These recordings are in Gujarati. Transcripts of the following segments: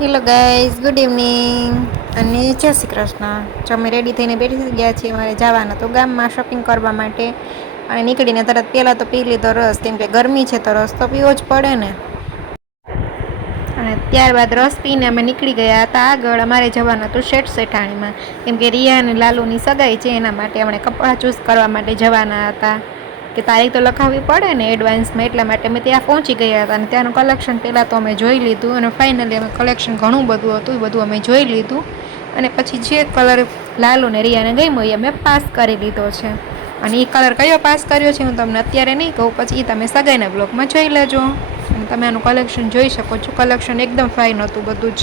હેલો ગાઈઝ, ગુડ ઇવનિંગ અને જય શ્રી કૃષ્ણ. જો અમે રેડી થઈને બેઠી ગયા છીએ મારે જવાના તો ગામમાં શોપિંગ કરવા માટે. અને નીકળીને તરત પહેલાં તો પી લીધો રસ, કેમ કે ગરમી છે તો રસ તો પીવો જ પડે ને. અને ત્યારબાદ રસ પીને અમે નીકળી ગયા હતા આગળ. અમારે જવાનું હતું શેઠ શેઠાણીમાં, કેમ કે રિયા અને લાલુની સગાઈ છે, એના માટે અમે કપડાં ચૂઝ કરવા માટે જવાના હતા. કે તારીખ તો લખાવવી પડે ને એડવાન્સમાં, એટલા માટે અમે ત્યાં પહોંચી ગયા હતા. અને ત્યાંનું કલેક્શન પહેલાં તો અમે જોઈ લીધું, અને ફાઇનલી અમે કલેક્શન ઘણું બધું હતું એ બધું અમે જોઈ લીધું. અને પછી જે કલર લાલુ ને રિયાને ગમ્યો એ અમે પાસ કરી લીધો છે. અને એ કલર કયો પાસ કર્યો છે હું તમને અત્યારે નહીં કહું, પછી એ તમે સગાઈના બ્લોગમાં જોઈ લેજો. અને તમે આનું કલેક્શન જોઈ શકો છો. કલેક્શન એકદમ ફાઇન હતું બધું જ.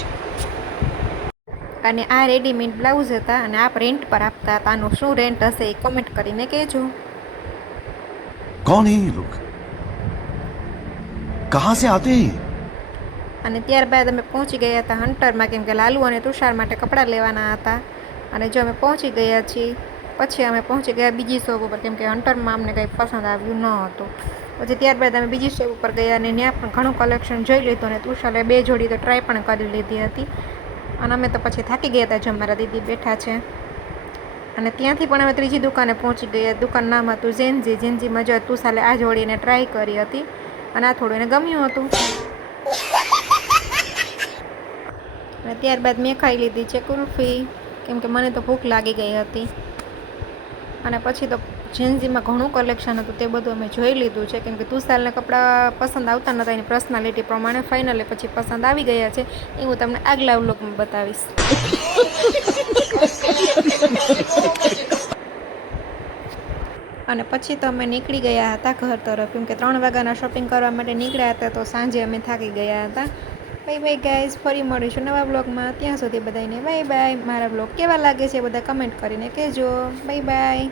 અને આ રેડીમેડ બ્લાઉઝ હતા અને આ રેન્ટ પર આપતા હતા. આનું શું રેન્ટ હશે એ કોમેન્ટ કરીને કહેજો. कौन है ये लोग? कहाँ से आते हैं? અને ત્યારબાદ અમે પહોંચી ગયા હતા હન્ટરમાં, કેમ કે લાલુ અને તુષાર માટે કપડાં લેવાના હતા. અને જો અમે પહોંચી ગયા છીએ, પછી અમે પહોંચી ગયા બીજી શોપ ઉપર, કેમ કે હન્ટરમાં અમને કંઈ પસંદ આવ્યું ન હતું. પછી ત્યારબાદ અમે બીજી શોપ ઉપર ગયા અને ત્યાં પણ ઘણું કલેક્શન જોઈ લીધું. અને તુષારે 2 જોડી તો ટ્રાય પણ કરી લીધી હતી. અને અમે તો પછી થાકી ગયા હતા, જો અમારા દીદી બેઠા છે. અને ત્યાંથી પણ અમે ત્રીજી દુકાને પહોંચી ગયા. દુકાન નામ હતું ઝેન્ઝી. ઝેન્ઝીમાં જો તુષારે આ જોડીને ટ્રાય કરી હતી અને આ થોડું એને ગમ્યું હતું. અને ત્યારબાદ મેં ખાઈ લીધી છે કુલ્ફી, કેમ કે મને તો ભૂખ લાગી ગઈ હતી. અને પછી તો જેન્ઝીમાં ઘણું કલેક્શન હતું તે બધું અમે જોઈ લીધું છે, કેમ કે તુષારને કપડાં પસંદ આવતા નહોતા એની પર્સનાલિટી પ્રમાણે. ફાઇનલી પછી પસંદ આવી ગયા છે, એ હું તમને આગલા વ્લોગમાં બતાવીશ. અને પછી તો અમે નીકળી ગયા હતા ઘર તરફ, કેમ કે 3 વાગ્યાના શોપિંગ કરવા માટે નીકળ્યા હતા, તો સાંજે અમે થાકી ગયા હતા. બાય બાય ગાઈઝ, ફરી મળીશું નવા બ્લોગમાં. ત્યાં સુધી બધાને બાય બાય. મારા બ્લોગ કેવા લાગે છે બધા કમેન્ટ કરીને કહેજો. Bye bye.